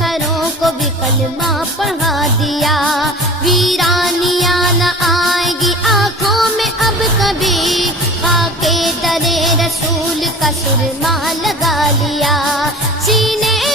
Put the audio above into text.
पत्थरों को भी कलमा पढ़ा दिया। वीरानिया न आएगी आंखों में अब कभी, खाके दरे रसूल का सुरमा लगा लिया। सीने